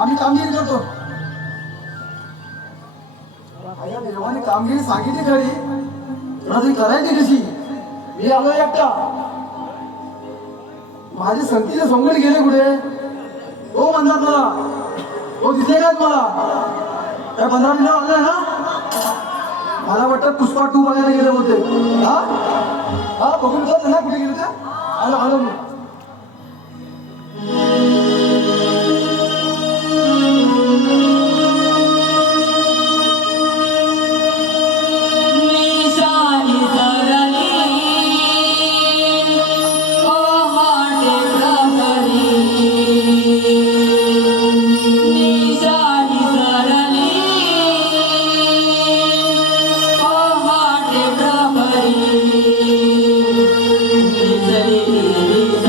आम्ही कामगिरी करतो. माझ्या देवाने कामगिरी सांगितली खरी, पण ती करायची कशी? मी आलो एकटा. माझे संगतीचे सोंगड गेले कुठे? हो म्हणतात मला, हो दिसले काय मला? त्या 15 मिनिटं आले ना, मला वाटतं पुष्पा 2 बघायला गेले होते. हा हा बघून जात ना कुठे गेले ते. आलो आलो मी. Thank you.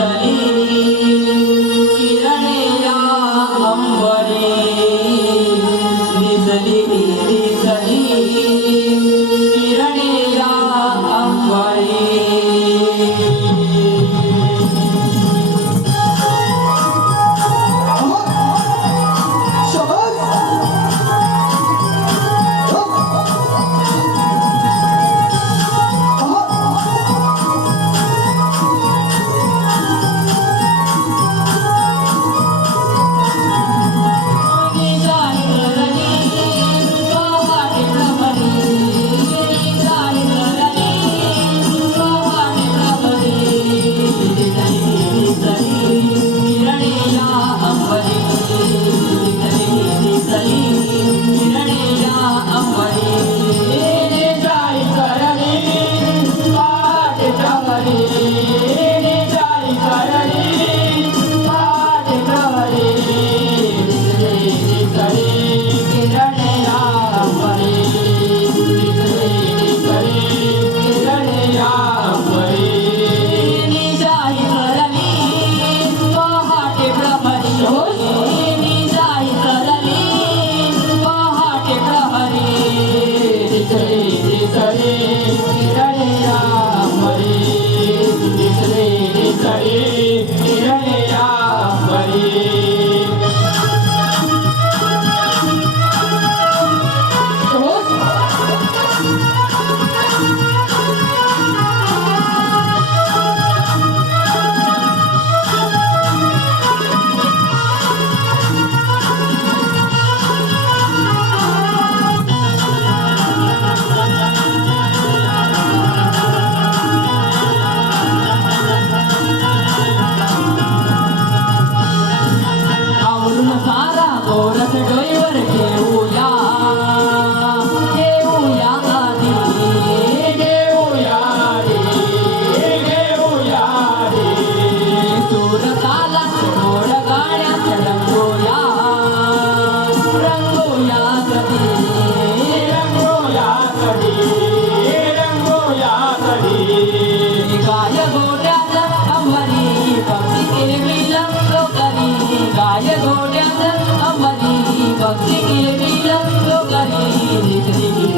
भक्ती केली लोकरी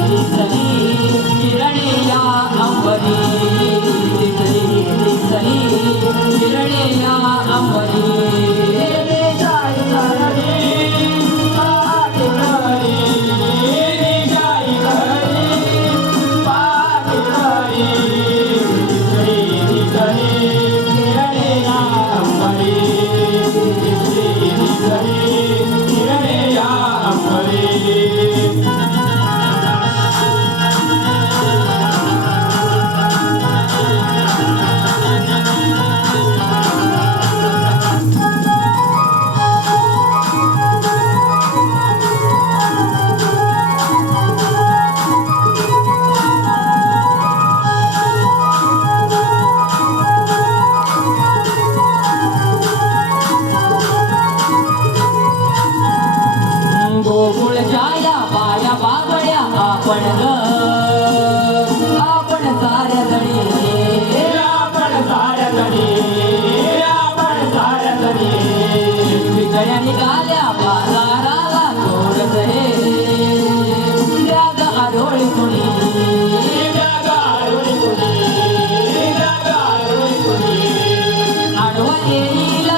दिसली किरणे या अंबरी दिसली किरणे या अंबरी गोकुळच्या या बाया बाबड्या आपण ग आपण साऱ्या जणी विकड्या निघाल्या बाजाराला थोडस हे जाग आरोळी कुणी आडवा येईल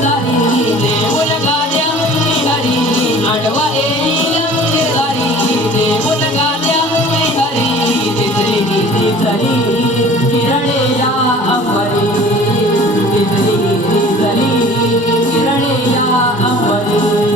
झाली देऊळ गाड्या हरी आडवा येईल देऊळ गाड्या हरी दिसली किरणे या अंबरी दिसली किरणे या अंबरी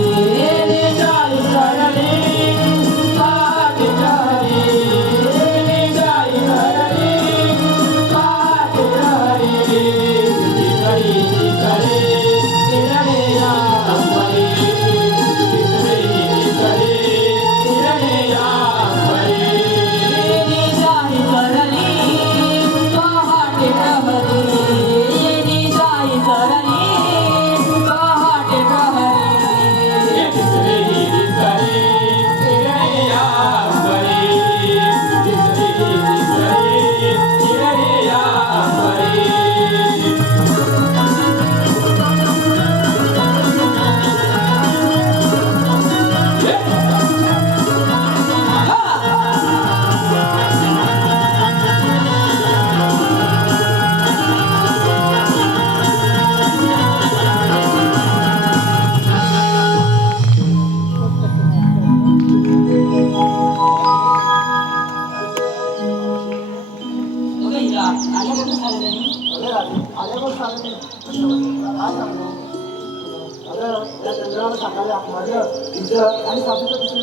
सांगायला माझं तिचं आणि सासूचं तिचं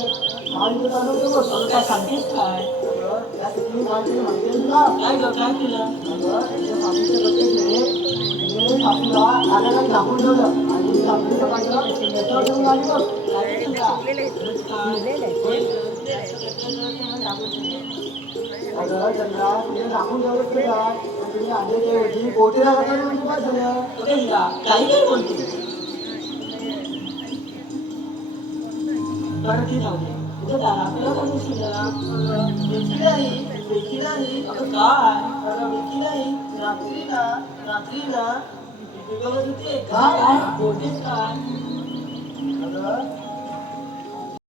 माहिती चालू होतं काय सांगतेस काय त्या तिथली माहिती माहिती आहे तुला काय ग काय केलं सासूचे बद्दल सासूला आल्याला दाखवून ठेवलं आणि सासूच्या बाजूला नेत्र घेऊन आली बघ चंद्रा तिने दाखवून ठेवलं तुला तुम्ही आलेली होती पोटेला घातली म्हणजे काय झालं काही काय बोलते बरं ती जाऊ दे तुझं दारातलं कोण विकी नाही अगं काय विकी नाही रात्री ना काय बोलतेस काय अगं